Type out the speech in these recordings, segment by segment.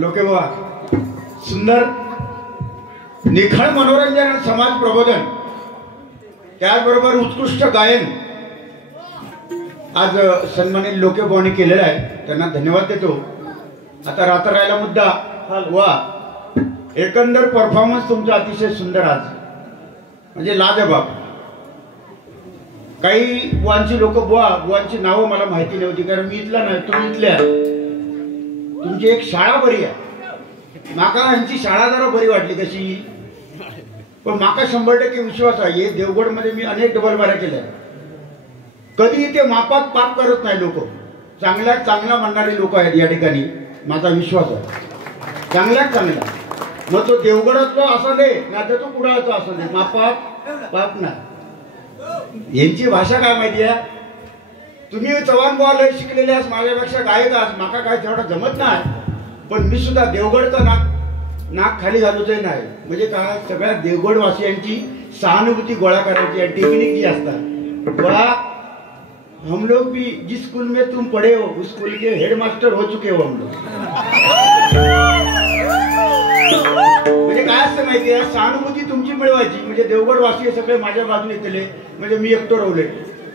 लोकेबुवा सुंदर निखळ मनोरंजन आणि समाज प्रबोधन त्याचबरोबर उत्कृष्ट गायन आज सन्मानित लोकेबुवांनी केलेलं आहे, त्यांना धन्यवाद देतो। आता राहता राहिला मुद्दा वा एकंदर परफॉर्मन्स तुमचा अतिशय सुंदर आज म्हणजे लाजबाब। काही बुवांची लोक बुवांची नावं मला माहिती नव्हती कारण मी इथला नाही, तुम्ही इथल्या। तुमची एक शाळा बरी आहे, माका यांची शाळा जरा बरी वाटली कशी, पण माका 100% विश्वास आहे देवगड मध्ये मी अनेक डबल बाऱ्या केल्या, कधी ते मापात पाप करत नाही लोक, चांगल्यात चांगला म्हणणारे लोक आहेत या ठिकाणी, माझा विश्वास आहे चांगल्यात चांगला। मग तो देवगडातला असू दे ना तर तो कुडाळचा असू दे, मापात पाप नाही। यांची भाषा काय माहिती आहे, तुम्ही चव्हाण बुवा लय शिकलेले आहात, माझ्यापेक्षा गायक आहात, माका काय तेवढा जमत नाही, पण मी सुद्धा देवगडचा नाक खाली घालूचंही नाही। म्हणजे काय सगळ्या देवगडवासियांची सहानुभूती गोळा करायची आणि टेक्निक जी असतात बा, हम लोग भी जिस स्कूल में तुम पढ़े हो उस स्कूल के हेडमास्टर हो चुके हो हम लोग। म्हणजे काय असतं माहिती आहे, सहानुभूती तुमची मिळवायची म्हणजे देवगडवासी सगळे माझ्या बाजूने केले म्हणजे मी एकटो रवले।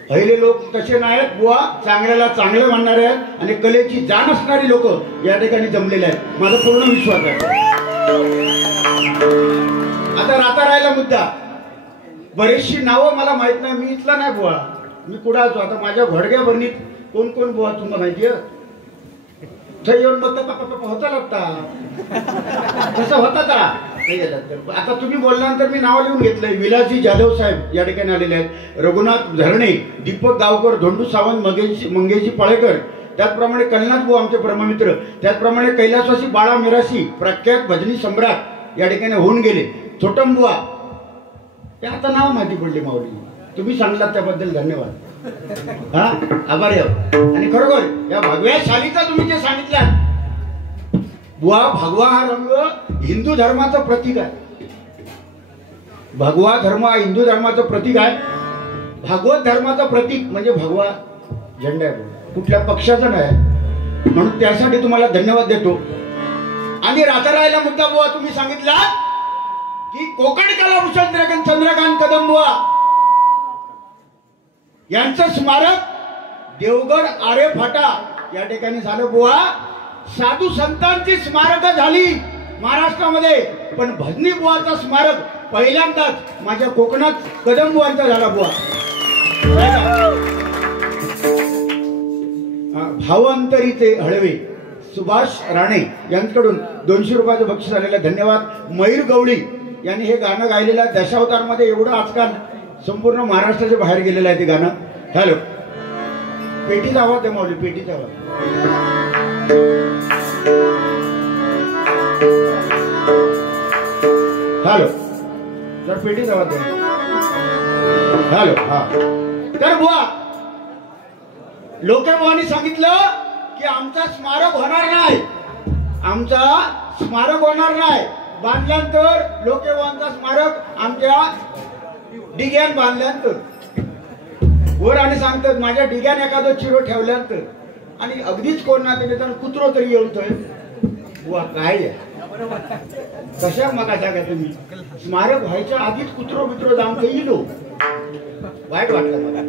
पहिले लोक तसे नाहीत, बुवा चांगल्याला चांगले म्हणणारे आहेत आणि कलेची जाण असणारी लोक या ठिकाणी जमलेले आहेत, माझा पूर्ण विश्वास आहे। आता राहता राहिला मुद्दा, बरेचशी नावं मला माहित नाही, मी इथला नाही बुवा, मी कुडाळचो। आता माझ्या घोडग्या भरणीत कोण कोण बुवा तुम्हाला माहिती आहे, येऊन बघता होता लागता तसं होता का। आता तुम्ही बोलल्यानंतर मी नाव लिहून घेतलंय, विलासजी जाधव साहेब या ठिकाणी आलेले आहेत, रघुनाथ धरणे, दीपक गावकर, धोंडू सावंत, मंगेशजी पळेकर, त्याचप्रमाणे कल्नाथ भाऊ आमचे ब्रह्ममित्र, त्याचप्रमाणे कैलासवासी बाळा मिरासी प्रख्यात भजनी सम्राट या ठिकाणी होऊन गेले, छोटम बुवा ते आता नाव माहिती पडले माऊली, तुम्ही सांगलात त्याबद्दल धन्यवाद, हा आभारी आहोत। आणि खरोखर या भगव्या शालीचा तुम्ही जे सांगितलं बुवा, भगवा हा रंग हिंदू धर्माचं प्रतीक आहे, भगवा धर्म हा हिंदू धर्माचं प्रतीक आहे, भागवत धर्माचं प्रतीक म्हणजे भगवा झेंडा आहे, कुठल्या पक्षाचा नाही, म्हणून त्यासाठी तुम्हाला धन्यवाद देतो। आणि राहता राहिला मुद्दा बुवा तुम्ही सांगितला की कोकण कलाभूषण चंद्रकांत कदम बुवा यांचं स्मारक देवगड आरे फाटा या ठिकाणी झालं बुवा। साधू संतांची स्मारक झाली महाराष्ट्रामध्ये, पण भजनी बुवाचा स्मारक पहिल्यांदाच माझ्या कोकणात कदम बुवांचा झाला बुवा। भावांतरीचे हळवे सुभाष राणे यांच्याकडून 200 रुपयाचं बक्षीस आलेलं धन्यवाद। मयूर गवळी यांनी हे गाणं गायलेलं आहे, दशावतार मध्ये एवढं आजकाल संपूर्ण महाराष्ट्राच्या बाहेर गेलेलं आहे ते गाणं। हॅलो, पेटीचा आवाज आहे माऊली, पेटीचा आवाज। हॅलो, जर पेटीचा आवाज आहे, हॅलो हा। तर बुवा लोकेबुवांनी सांगितलं की आमचा स्मारक होणार नाही, आमचा स्मारक होणार नाही, बांधल्यानंतर लोकेबुवांचा स्मारक आमच्या डिग्यान बांधल्यानंतर वर आणि सांगतात माझ्या डिग्यान एखादं चिरो ठेवल्यानंतर आणि अगदीच कोण ना ते कुत्रो तरी येऊतोय बुवा, काय कशा मग सांगा तुम्ही, स्मारक व्हायच्या आधीच कुत्रो मित्रो जाऊन काही लो, वाईट वाटलं मला।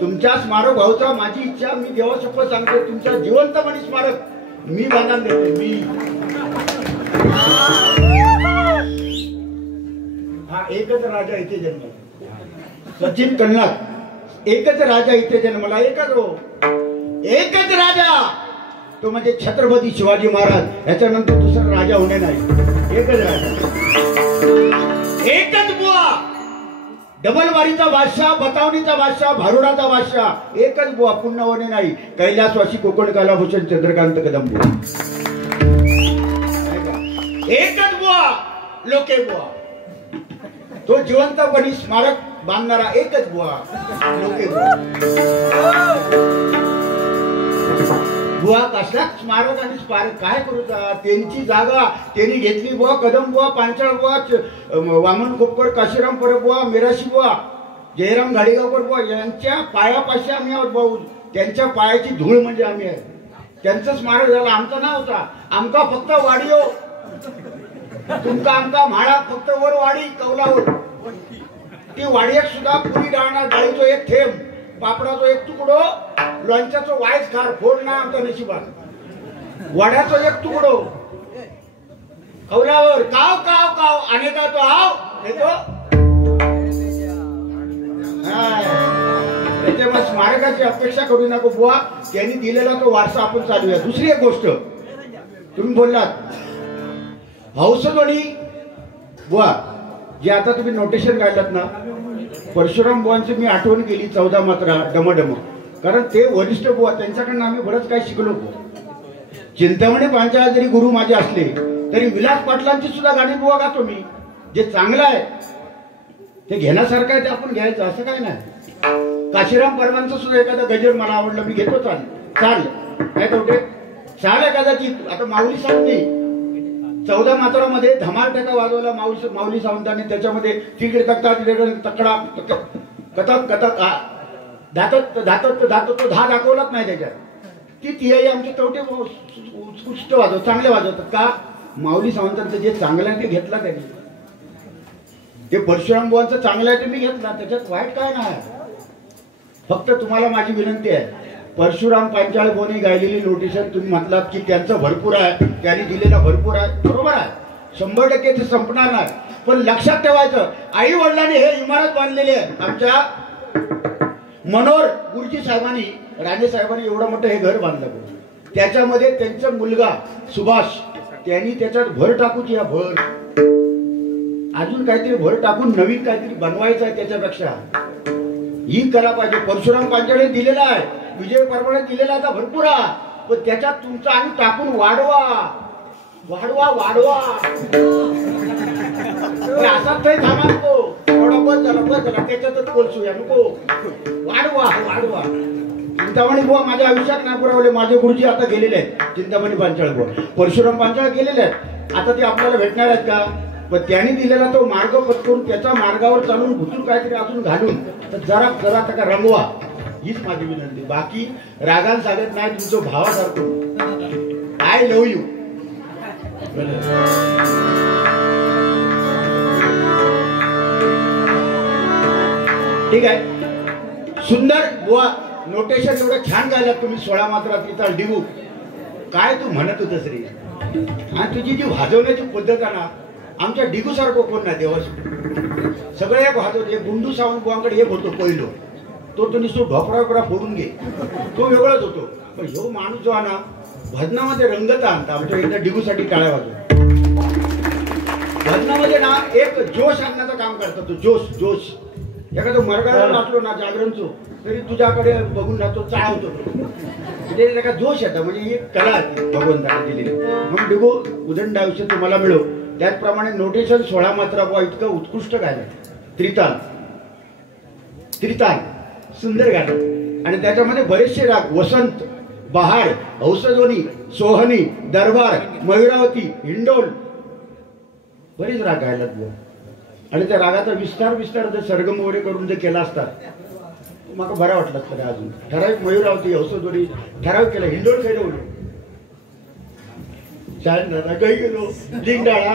तुमच्या स्मारक व्हायचा माझी इच्छा, मी देवा शपथ सांगतो तुमच्या जिवंतपणी स्मारक मी बांधून देते, मी हा एकच राजा इथे जन्मला, सचिन कल्नाथ एकच राजा इथे जन्मला, एकच राजा तो म्हणजे छत्रपती शिवाजी महाराज, याच्यानंतर दुसरा राजा होणे नाही, एकच राजा, एकच बुवा, डबल वारीचा बादशाह, बतावणीचा बादशाह, भारुडाचा बादशाह, एकच बुवा, पुन्हा होणे नाही, कैलासवासी कोकण कलाभूषण चंद्रकांत कदम बुवा, एकच बुवा लोके बुवा, तो जिवंतपणी स्मारक बांधणारा एकच बुवा लोके बुवा। कसला स्मारक आणि स्मारक काय करू, त्यांची जागा त्यांनी घेतली बुवा, कदम बुवा, पांचाळ बुवा, वामन खोपकर, काशीराम परब बुवा, मिराशी बुवा, जयराम घाडीगावकर बुवा यांच्या पायापाशी आम्ही आहोत भाऊ, त्यांच्या पायाची धूळ म्हणजे आम्ही आहे। त्यांचं स्मारक झालं, आमचा नाही होता. आमका फक्त वाडियो, तुमका आमका म्हाळा फक्त वर वाडी कौलावर. ती वाडियात सुद्धा पुरी डाळणार, डाळीचो एक थेंब, पापडाचो एक तुकडो, लोणच्याचो वायच खार फोड ना आमच्या नशिबात. वड्याचो एक तुकडो कौलावर काव काव काव अनेका तो आव येतो. त्याच्यामुळे स्मारकाची अपेक्षा करू नको बुवा, त्यांनी दिलेला तो वारसा आपण चालूया. दुसरी एक गोष्ट तुम्ही बोललात हौसदोणी बुवा, जे आता तुम्ही नोटेशन काढलात ना, परशुराम बुवांची मी आठवण केली 14 मात्रा डमडम, कारण ते वरिष्ठ बुवा, त्यांच्याकडनं आम्ही बरंच काही शिकलो. चिंतामणी पांचाळ जरी गुरु माझे असले तरी विलास पाटलांची सुद्धा गाणी बुवा गातो मी. जे चांगलं आहे ते घेण्यासारखं आहे ते आपण घ्यायचं, असं काय नाही. काशीराम परमांचं सुद्धा एखादा गजर मला आवडलं, मी घेतो. चाल चाल काय तोटे चाल एखाद्याची. आता माऊली सांगते 14 मात्रामध्ये धमाल टका वाजवला माऊली सावंतांनी. त्याच्यामध्ये तिकडे तक्ता तिकडे तकडा कथक कथक धातत धातत धातत तो धा दाखवलाच नाही त्याच्यात. ती तियाई आमचे तवटे उत्कृष्ट वाजवत, चांगले वाजवतात. का? माऊली सावंतांचं जे चांगलं आहे ते घेतलं त्यांनी. ते परशुराम बुवांचं चांगलं आहे ते मी घेतला, त्याच्यात वाईट काय नाही. फक्त तुम्हाला माझी विनंती आहे, परशुराम पांचाळ बुवांनी गायलेली नोटिशन तुम्ही म्हटलात की त्यांचं भरपूर आहे, त्यांनी दिलेला भरपूर आहे, बरोबर आहे, 100% ते संपणार नाही. पण लक्षात ठेवायचं, आई वडिलांनी हे इमारत बांधलेली आहे. आमच्या मनोहर गुरुजी साहेबांनी, राणे साहेबांनी एवढं मोठं हे घर बांधलं. त्याच्यामध्ये त्यांचा मुलगा सुभाष, त्यांनी त्याच्यात भर टाकूची, या भर अजून काहीतरी भर टाकून नवीन काहीतरी बनवायचं आहे. त्याच्यापेक्षा ही कला पाहिजे. परशुराम पांचाळे दिलेला आहे, विजय परमाने दिलेला आता भरपूर आहे, पण त्याच्यात तुमचं आणि टाकून वाढवा वाढवा वाढवा. असाच काही थांबा नको, थोडा बस झाला त्याच्यातच कोलसूया नको, वाढवा वाढवा. चिंतामणी बुवा माझ्या आयुष्यात नाही पुरवले. माझे गुरुजी आता गेलेले आहेत, चिंतामणी पांचाळ बुवा, परशुराम पांचाळ गेलेले आहेत. आता ते आपल्याला भेटणार आहेत का? पण त्यांनी दिलेला तो मार्ग पत्करून त्याच्या मार्गावर चालून भुतून काहीतरी अजून घालून तर जरा जरा त्याला रंगवा, हीच माझी विनंती. बाकी रागान सांगत नाही, तुमचं भावासारखं. I love you. ठीक आहे, सुंदर बुवा. नोटेशन एवढं छान गायलात तुम्ही. 16 मात्रा तिचा डिगू काय तू म्हणत होतस रे. आणि तुझी जी वाजवण्याची पद्धत आहे ना, आमच्या डिगू सारखं कोण नाही देवाशी. सगळे एक वाजवत. एक गुंडू सावंत बुवांकडे एक होतो पहिलो, तो तुम्ही तो ढोपरा फोडून घे, तो वेगळाच होतो. पण ह्यो माणूस जो आहे ना, भजनामध्ये रंगता आणता. आमच्या एकदा डिगूसाठी टाळ्या वाजव. भजनामध्ये ना एक जोश आणण्याचं काम करतात. तो जोश जोश एखादं मरगाला नाचलो ना जागरणचो तरी तुझ्याकडे बघून ना तो चाळवतो. म्हणजे त्याचा जोश येतो. म्हणजे ही कला आहे भगवंताने दिलेली. मग डिगू उदंड आयुष्य तुम्हाला मिळो. त्याचप्रमाणे नोटेशन 16 मात्रा बुवा इतकं उत्कृष्ट गाणं. त्रिताल त्रिताल सुंदर गाणं. आणि त्याच्यामध्ये बरेचसे राग, वसंत, बहार, हौसध्वनी, सोहनी, दरबार, मयुरावती, हिंडोल, बरेच राग गायलात बुवा. आणि त्या रागाचा विस्तार जर सरगम वगैरे करून जर केला असता मला बरा वाटलं असतं. अजून ठराविक मयुरावती, हौसध्वनी ठराविक केला. हिंडोल खेळलो छान दादा काही गेलो लिंगाळा.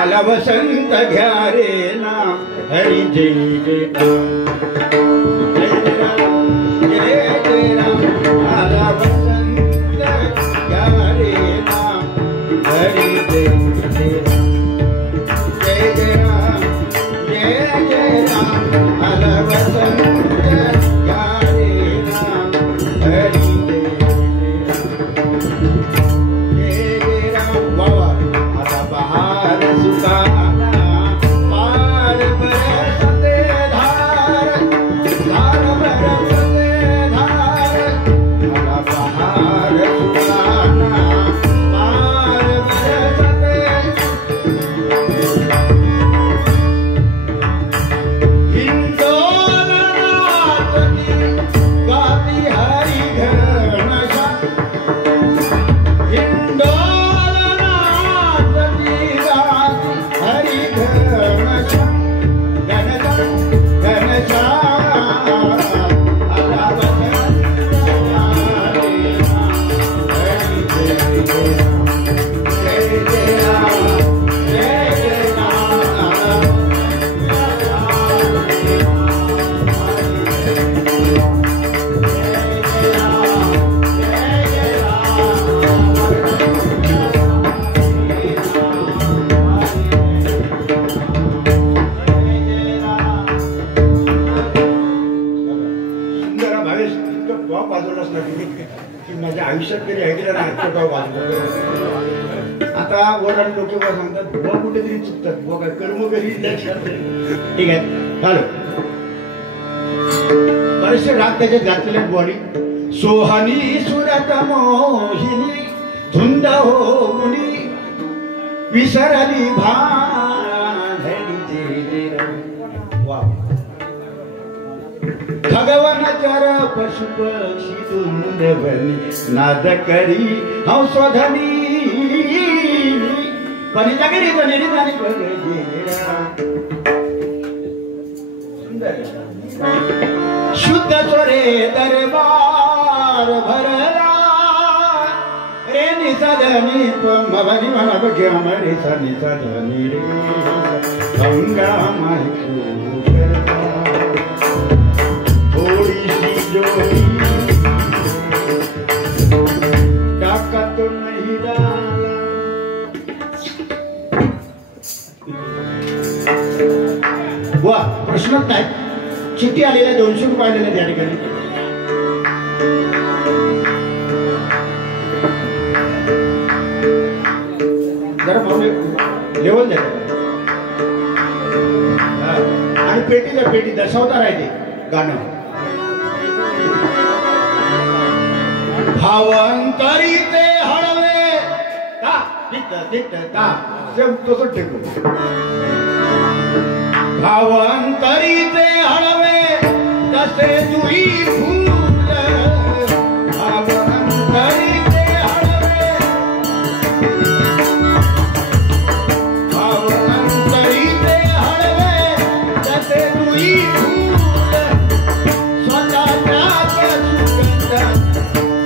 आला वसंत घ्या रे ना हरी जय जय राम, जय राम जय जय राम. आला वसंत घ्या रे ना हरी जय जय राम, जय जय राम जय जय राम. आला वसंत घ्या रे ना हरी जय जय राम, जय जय राम. बाबा आता बहार सुखाना पार बरसते धार माझ्या आयुष्यात कधी ऐकलं ना आजचं वाजलं. आता वर आणि लोक सांगतात बुवा कुठेतरी चुकतात, बुवा काय कर्म करी. ठीक आहे, हॅलो. बरेचसे राग त्याच्यात घातलेले बुवानी. सोहानी सुरत मोहिनी धुंद हो मुनी विसरली भगवान चर पशु पक्षी धुंदवनी नाद करी हंसध्वनी बनी जगरी बनी जानी सुंदर शुद्ध स्वरे दरबार भरला रे निसदनी मवनी मना बगे हमारे सनी सदनी रे गंगा माई थोड़ी सी जोड़ी डाका तो नहीं डाला. वा प्रश्नच नाही. चिठ्ठी आलेल्या 200 रुपये आलेल्या त्या ठिकाणी. जरा लेवल द्या. आणि पेटी दशावतार आहे ते गाणं. भावंतरी ते हळवे ता तिट ता सेम तसंच ठेवू. भावंतरी ते हळवे तसे तुही फूल. भावंतरी ते हळवे भावंतरी ते हळवे तसे तुही फूल. स्वतःच्याच सुगंध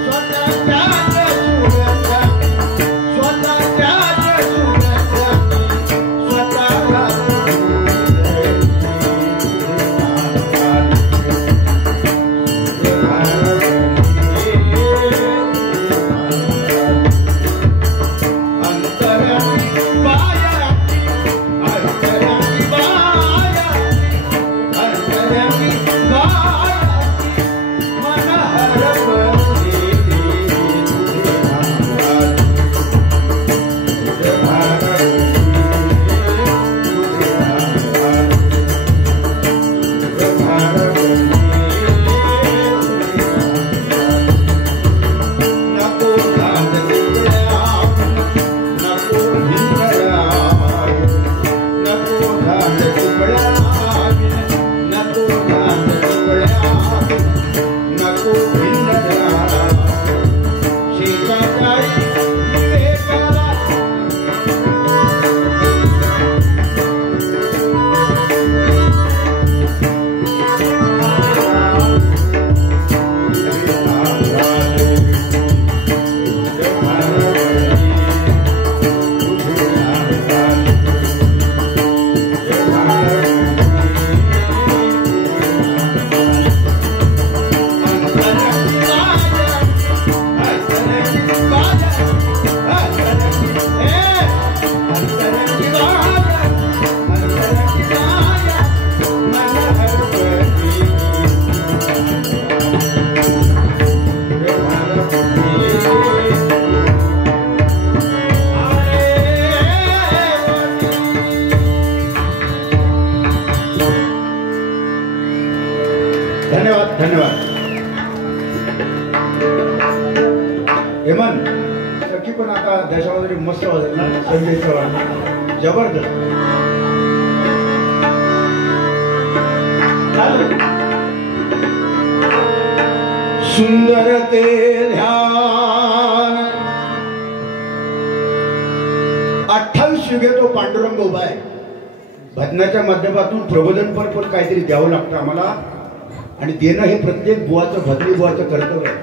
स्वतःच्याच सुगंध स्वतःच्याच सुगंध स्वतःला धन्यवाद. हेमंत सखी पण आता देशामध्ये मस्त वाजेल ना. संजय चव्हाण जबरदस्त. सुंदर ते ध्यान 28 युगे तो पांडुरंग उभा आहे. भजनाच्या माध्यमातून प्रबोधनपर पण काहीतरी द्यावं लागतं आम्हाला. आणि देणं हे प्रत्येक बुवाचं भद्री बुवाचं कर्तव्य आहे.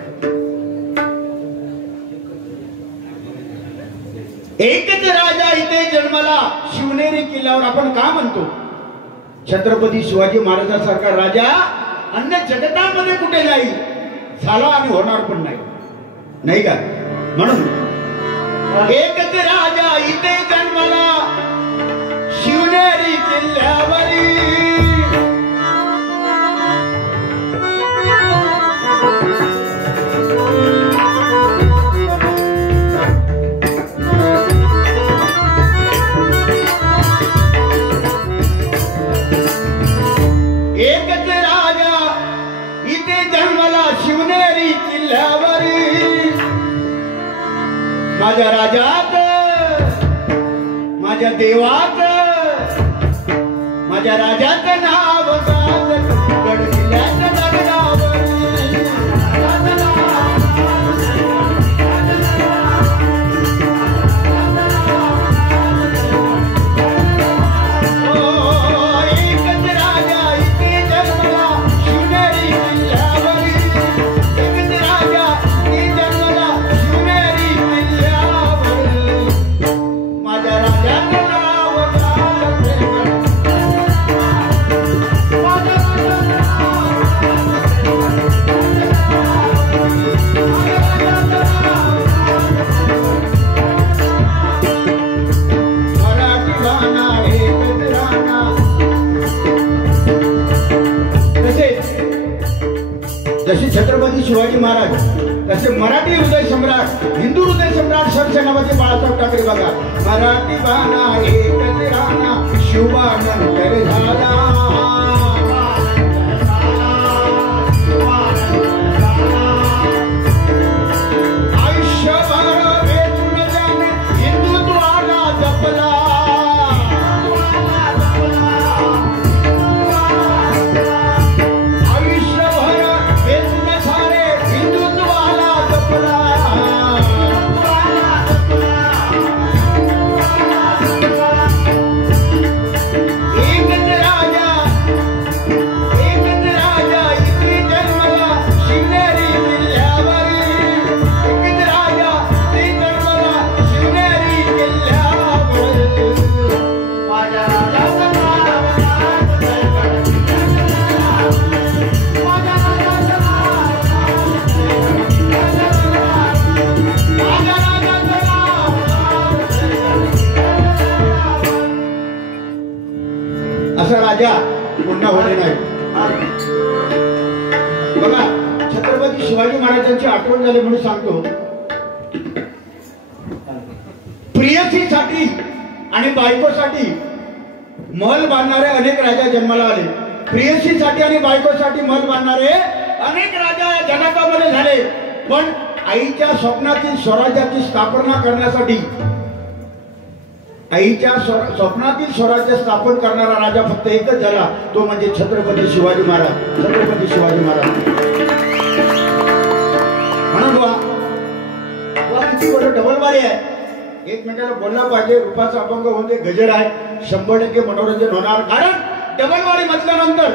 एकच राजा इथे जन्माला शिवनेरी किल्ल्यावर. आपण का म्हणतो छत्रपती शिवाजी महाराजांसारखा राजा अन्य जगतामध्ये कुठे नाही झाला आणि होणार पण नाही, नाही का? म्हणून एकच राजा इथे जन्माला शिवनेरी किल्ल्यावरी. माझ्या राजात, माझ्या देवात, माझ्या राजात नाव गात गड किल्ल्यात दगडावर. जसे छत्रपती शिवाजी महाराज तसे मराठी हृदय सम्राट, हिंदू हृदय सम्राट सरसेनापती बाळासाहेब ठाकरे बघा. मराठी बाणा एकच राणा शिवानंतर झाला. आयुष्यभर वेचून त्याने हिंदुत्वाला जपला. असा राजा पुन्हा होणे नाही. बघा छत्रपती शिवाजी महाराजांची आठवण झाली म्हणून सांगतो. प्रियसीसाठी आणि बायकोसाठी महल बांधणारे अनेक राजा जन्माला आले. प्रियसीसाठी आणि बायकोसाठी महल बांधणारे अनेक राजा जगातामध्ये झाले. पण आईच्या स्वप्नातील स्वराज्याची स्थापना करण्यासाठी, आईच्या स्वप्नातील स्वराज्य स्थापन करणारा राजा फक्त एकच झाला, तो म्हणजे छत्रपती शिवाजी महाराज. छत्रपती शिवाजी महाराज म्हणून बुवा किती बरं डबलबारी आहे. एकमेकाला बोलला पाहिजे, रूपाचा अभंग होते, गजर आहे, 100% मनोरंजन होणार. कारण डबलबारी म्हटल्यानंतर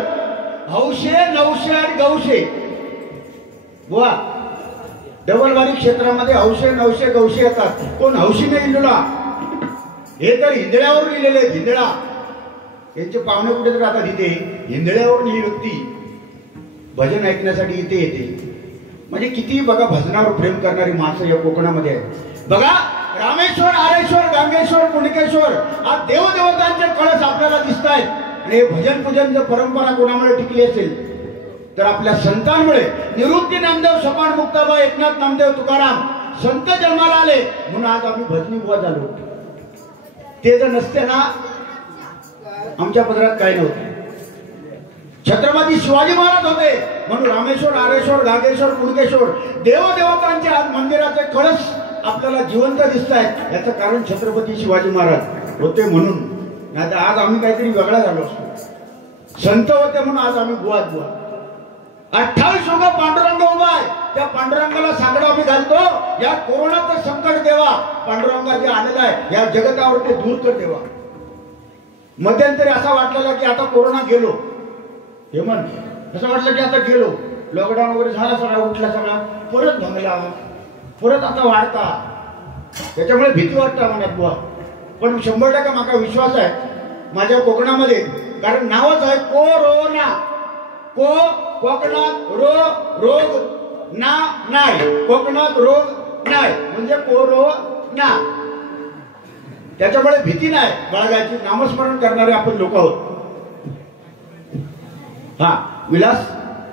हौशे, नवशे आणि गौशे. बुवा डबलबारी क्षेत्रामध्ये हौशे, नवशे, गौशे येतात. कोण हौशीने लिहिला, हे तर हिंदळ्यावर लिहिलेले. हिंदळा यांचे पाहुणे कुठे तर राहतात इथे. हिंदळ्यावरून ही व्यक्ती भजन ऐकण्यासाठी इथे येते. म्हणजे किती बघा भजनावर प्रेम करणारी माणसं या कोकणामध्ये आहेत. बघा रामेश्वर, आरेश्वर, गांगेश्वर, कुणकेश्वर हा देवदेवतांचे कळस आपल्याला दिसत आहेत. आणि हे भजन पूजन जर परंपरा कोणामुळे टिकली असेल तर आपल्या संतांमुळे. निवृत्ती नामदेव, सपान मुक्ताबाई, एकनाथ नामदेव, तुकाराम संत जन्माला आले म्हणून आज आम्ही भजनी बुवा झालो. ते जर नसते ना आमच्या पदरात काय नव्हतं. छत्रपती शिवाजी महाराज होते म्हणून रामेश्वर, आरेश्वर, गागेश्वर, कुणकेश्वर देवदेवतांचे आज मंदिराचे कळस आपल्याला जिवंत दिसत आहेत. याचं कारण छत्रपती शिवाजी महाराज होते म्हणून. नाही तर आज आम्ही काहीतरी वेगळा झालो असतो. संत होते म्हणून आज आम्ही बुवा. 28 उगा पांडुरंग उभा आहे. त्या पांडुरंगाला साकडं आम्ही घालतो. या कोरोनाचं संकट देवा, पांडुरंगा जे आलेला आहे या जगतावर ते दूर कर देवा. मध्यंतरी असा वाटलेला की आता कोरोना गेलो, हे म्हण असं वाटलं की आता गेलो, लॉकडाऊन वगैरे झाला, सगळा उठला, सगळा परत भंगला, परत आता वाढता. त्याच्यामुळे भीती वाटतं मनात बुवा. पण 100% माझा विश्वास आहे माझ्या कोकणामध्ये. कारण नावच आहे कोरोना. कोकणात रोग ना नाही, कोकणात रोग नाही म्हणजे कोरोना. त्याच्यामुळे भीती नाही बाळगायची. नामस्मरण करणारे आपण लोक आहोत. हा विलास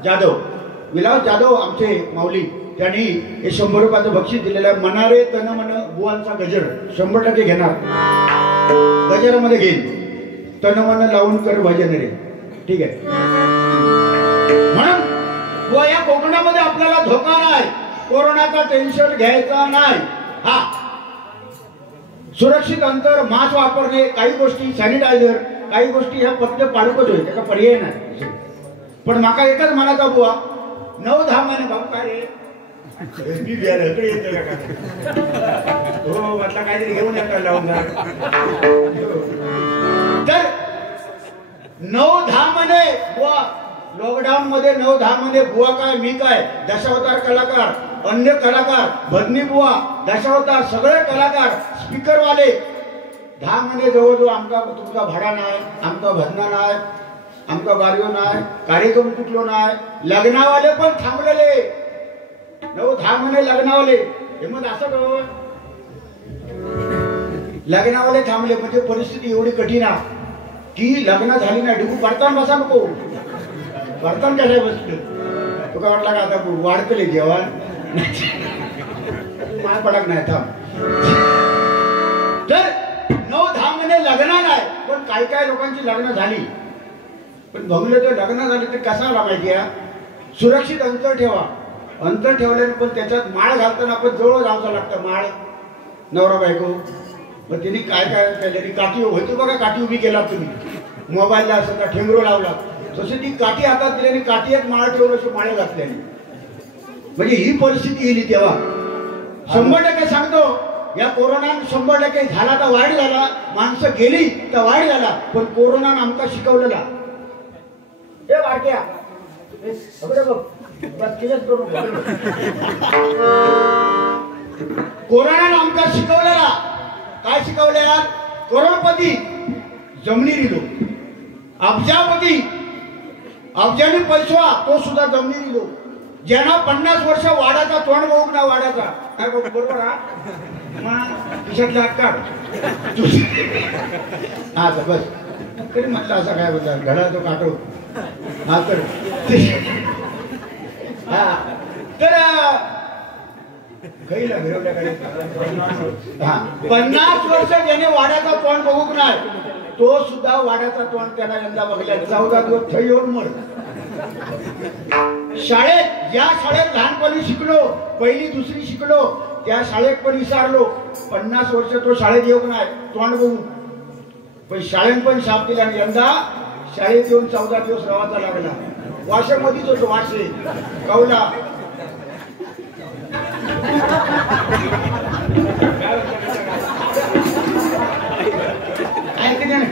जाधव आमचे माऊली, त्यांनी हे 100 रुपयाचं बक्षीस दिलेलं आहे. मनारे तन मन बुवांचा गजर 100% घेणार. गजरामध्ये घेईन, तन मन लावून कर भजन रे. ठीक आहे. म्हणून व या कोकणामध्ये आपल्याला धोका नाही, कोरोनाचा टेन्शन घ्यायचा नाही. हा सुरक्षित अंतर, मास्क वापरणे, काही गोष्टी सॅनिटायझर, काही गोष्टी ह्या पत्ते पाळूकच होईल, त्याचा पर्याय नाही. पण माका एकच म्हणायचा बुवा, 9-10 महिने भाऊ काय रे मी इकडे येतो का हो म्हटलं काहीतरी घेऊन येतो लावून. तर 9-10 महिने बुवा लॉकडाऊन मध्ये 9-10 महिने बुवा काय मी काय दशावतार कलाकार, अन्य कलाकार, भजनी बुवा, दशावतार सगळे कलाकार, स्पीकरवाले 10 महिने जवळजवळ आमका तुमका भाडा नाही, आमका भजना नाही, आमका गाडीओ नाही, कार्यक्रम कुठलो नाही. लग्नावाले पण थांबलेले 9-10 महिने लग्नावाले. हे मग असं लग्नावाले थांबले म्हणजे परिस्थिती एवढी कठीण आहे की लग्न झाली ना डिगू पडताना बसा नको पडताना कशा बसलं तुका वाटला का आता वाढतले जेवण माय पडक नाही थांब. तर 9-10 महिने लग्न नाही पण काही काही लोकांची लग्न झाली पण बघले तर लग्न झाले तर कसा आला माहिती आहे. सुरक्षित अंतर ठेवा. अंतर ठेवल्याने पण त्याच्यात माळ घालताना आपण जवळ जावं लागतं. माळ नवरा बायको मग त्यांनी काय काय केलं काठी होती बघा, काठी उभी केला तुम्ही मोबाईलला असं का ठेंगरो लावला तशी ती काठी हातात दिल्याने काठी एक माळ ठेवून असे माळे घातल्याने म्हणजे ही परिस्थिती येईल तेव्हा 100% सांगतो. या कोरोना 100% झाला तर वाढ झाला, माणसं गेली तर वाढ झाला, पण कोरोनानं आमका शिकवलेला हे वाट्या कोरोनानं आमका शिकवलेला काय शिकवलेला. करोडपती जमिनी दिलो, अब्जापती अब्जाने पैसवा तो सुद्धा जमिनी दिलो. ज्यांना 50 वर्ष वाडाचा तोंड बघूक ना वाडाचा काय बघ बरोबर हा खिशातले हात काढ हा तर बस तरी म्हटलं असं काय बोलला घडा तो काटो हा तर हा तर गईला फिरवल्याकडे हा 50 वर्ष ज्याने वाड्याचा तोंड बघूक नाही तो सुद्धा वाड्याचा तोंड त्याला यंदा बघल्या 14 दिवस थई येऊन मर. शाळेत ज्या शाळेत लहानपणी शिकलो, पहिली दुसरी शिकलो त्या शाळेत पण विसरलो. 50 वर्ष तो शाळेत येऊक नाही तोंड बघून, पण शाळेत पण शाप दिला. यंदा शाळेत येऊन 14 दिवस रवाचा लागला. वाशेमध्येच होतो, वाशे कौला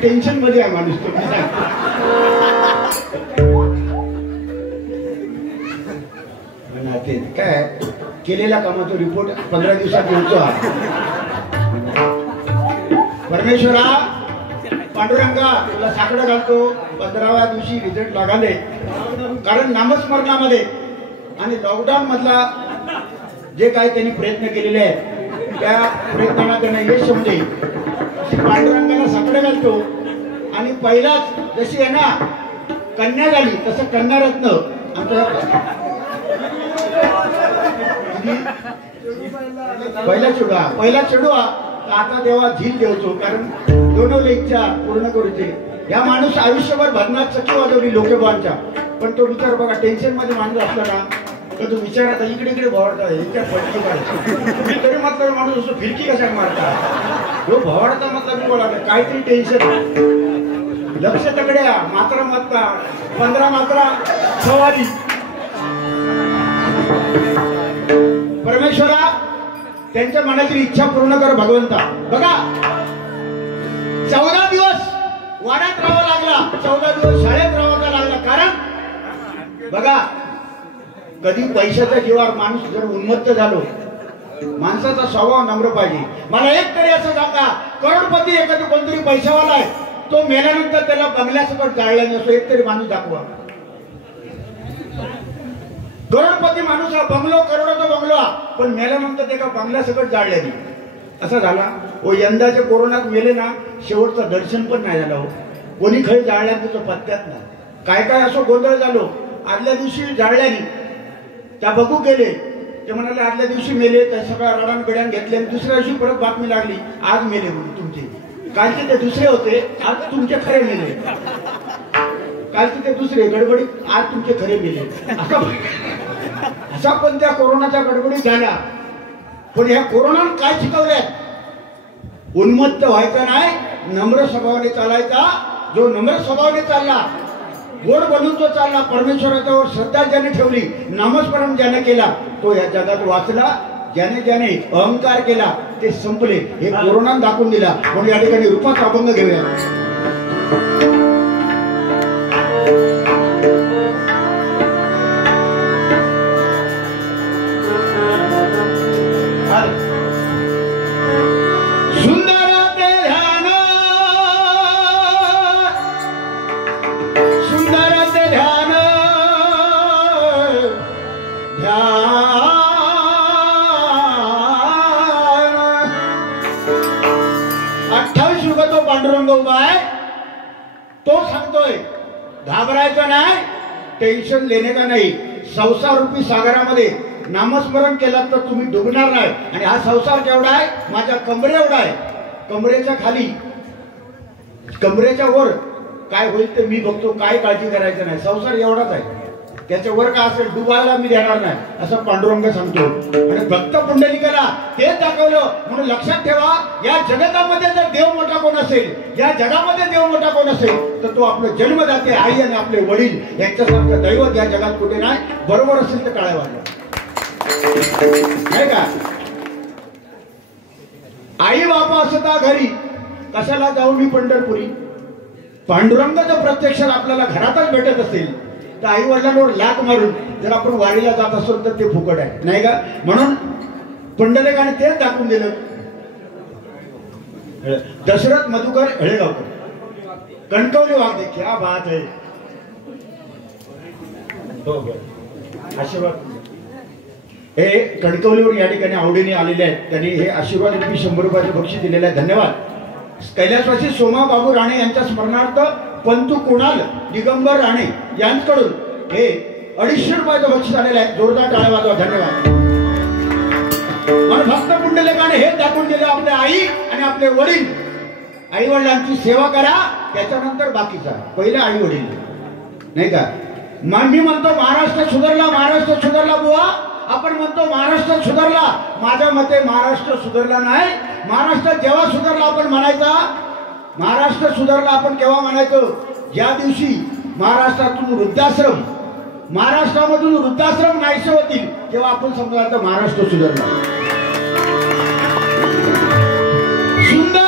टेन्शन मध्ये आहे माणूस तो. काय केलेल्या कामाचा रिपोर्ट 15 दिवसात मिळतो. परमेश्वरा पांडुरंगा तुला साकडं घालतो. 15व्या दिवशी रिझल्ट लागाले कारण नामस्मरणामध्ये आणि लॉकडाऊन मधला जे काही त्यांनी प्रयत्न केलेले आहेत त्या प्रयत्नाला त्यांना यश समजे. पांडुरंगाला साकडं घालतो आणि पहिलाच जशी आहे ना कन्या झाली तसं कन्यारत्न आमच्या पहिला चढवा आता देवा झील देवचो कारण दोनवले इच्छा पूर्ण करूचे. या माणूस आयुष्यभर भजनात चक्की वाजवली लोकेबांच्या पण तो विचार बघा टेन्शन मध्ये माणूस असला ना तर तो विचारायचा इकडे इकडे भवाडता इतक्या पटकी काढायची तरी म्हटलं माणूस असं फिरकी कशा मारता जो भवाडता म्हटलं मी बोला काहीतरी टेन्शन लक्ष तकड्या मात्रा मात्रा 15 मात्रा सवारी. परमेश्वरा त्यांच्या मनातील इच्छा पूर्ण कर भगवंता. बघा 14 दिवस वाड्यात राहावं लागला, 14 दिवस शाळेत राहावा लागला. कारण बघा कधी पैशाच्या जीवावर माणूस जर उन्मत्त झालो माणसाचा स्वभाव नम्र पाहिजे. मला एक तरी असं सांगा करोडपती एखादी कोणतरी पैशावाला आहे तो मेल्यानंतर त्याला बंगल्यासकट जाळला नसतो एक तरी माणूस दाखवा. करोडपती माणूस हा बंगलो करोडाचा बंगलो पण मेल्यानंतर त्याला बंगल्यासकट जाळले नाही असा झाला. हो यंदाच्या कोरोनात मेले ना शेवटचं दर्शन पण नाही झालं. हो कोणी खरी जाळल्या त्याचं पत्त्यात नाही. काय काय असं गोंधळ झालो. आदल्या दिवशी जाळल्याने त्या बघू गेले ते म्हणाले आदल्या दिवशी मेले तर सगळ्या रडान गड्यान घेतले आणि दुसऱ्या दिवशी परत बातमी लागली आज मेले म्हणून तुमचे. कालचे ते दुसरे होते आज तुमचे खरे मेले. कालचे ते दुसरे गडबडीत आज तुमचे खरे मेले. असा पण त्या कोरोनाच्या गडबडीत झाला. पण ह्या कोरोनानं काय शिकवलंय उन्मत्त व्हायचं नाही, नम्र स्वभावाने चालायचा. जो नम्र स्वभावाने चालला, गोड बनून जो चालला, परमेश्वराच्यावर श्रद्धा ज्याने ठेवली, नामस्मरण ज्याने केला, तो या जगात वाचला. ज्याने ज्याने अहंकार केला ते संपले. हे कोरोना दाखवून दिला. म्हणून या ठिकाणी रूपाचा अभंग घेऊया. पांडुरंग उभा आहे, तो सांगतोय घाबरायचं नाही, टेन्शन लेणे का नाही. संसार रूपी सागरामध्ये नामस्मरण केलं तर तुम्ही डुबणार नाही. आणि हा संसार केवढा आहे? माझ्या कमरे एवढा आहे. कमरेच्या खाली, कमरेच्या वर काय होईल ते मी बघतो. काय काळजी करायचं नाही. संसार एवढाच आहे. त्याच्या वर काय असेल डुबायला मी देणार नाही, असं पांडुरंग सांगतो. आणि भक्त पुंडलिकाला तेच दाखवलं. म्हणून लक्षात ठेवा, या जगतामध्ये जर देव मोठा कोण असेल, या जगामध्ये देव मोठा कोण असेल, तर तो आपलं जन्मदाते आई आणि आपले वडील यांच्यासारखं दैवत या जगात कुठे नाही. बरोबर असेल तर टाळ्या वाजवा, नाही का? आई बापा असता घरी, कशाला जाऊ मी पंढरपुरी. पांडुरंग जर प्रत्यक्षात आपल्याला घरातच भेटत असेल तर आई वडिलांवर लाक मारून जर आपण वारीला जात असतो तर ते फुकट आहे, नाही का? म्हणून पुंडलिकाने तेच दाखवून दिलं. दशरथ मधुकर हेळेगावकर, कणकवली वाघ, क्या बात आहे. आशीर्वाद हे कणकवलीवर या ठिकाणी आवडीने आलेले आहेत. त्यांनी हे आशीर्वाद रूपी 100 रुपयाचे बक्षीस दिलेले आहे. धन्यवाद. कैलासवासी सोमा बाबू राणे यांच्या स्मरणार्थ पंतू कुणाल दिगंबर राणे यांच्याकडून हे 250 रुपयाचं बक्षीस आलेलं आहे. जोरदार टाळ्या वाजवा. धन्यवाद. भक्त पुंडलिकाने हे दाखवून दिले, आपल्या आई आणि आपले वडील, आई वडिलांची सेवा करा, त्याच्यानंतर बाकीचा. पहिले आई वडील, नाही का? मी म्हणतो महाराष्ट्र सुधारला, महाराष्ट्र सुधारला बुवा. आपण म्हणतो महाराष्ट्र सुधारला. माझ्या मते महाराष्ट्र सुधारला नाही. महाराष्ट्र जेव्हा सुधारला आपण म्हणायचा, महाराष्ट्र सुधारला आपण केव्हा म्हणायचो? ज्या दिवशी महाराष्ट्रातून वृद्धाश्रम, महाराष्ट्रामधून वृद्धाश्रम नाहीसे होतील तेव्हा आपण समजायचं महाराष्ट्र सुधारला. सुंदर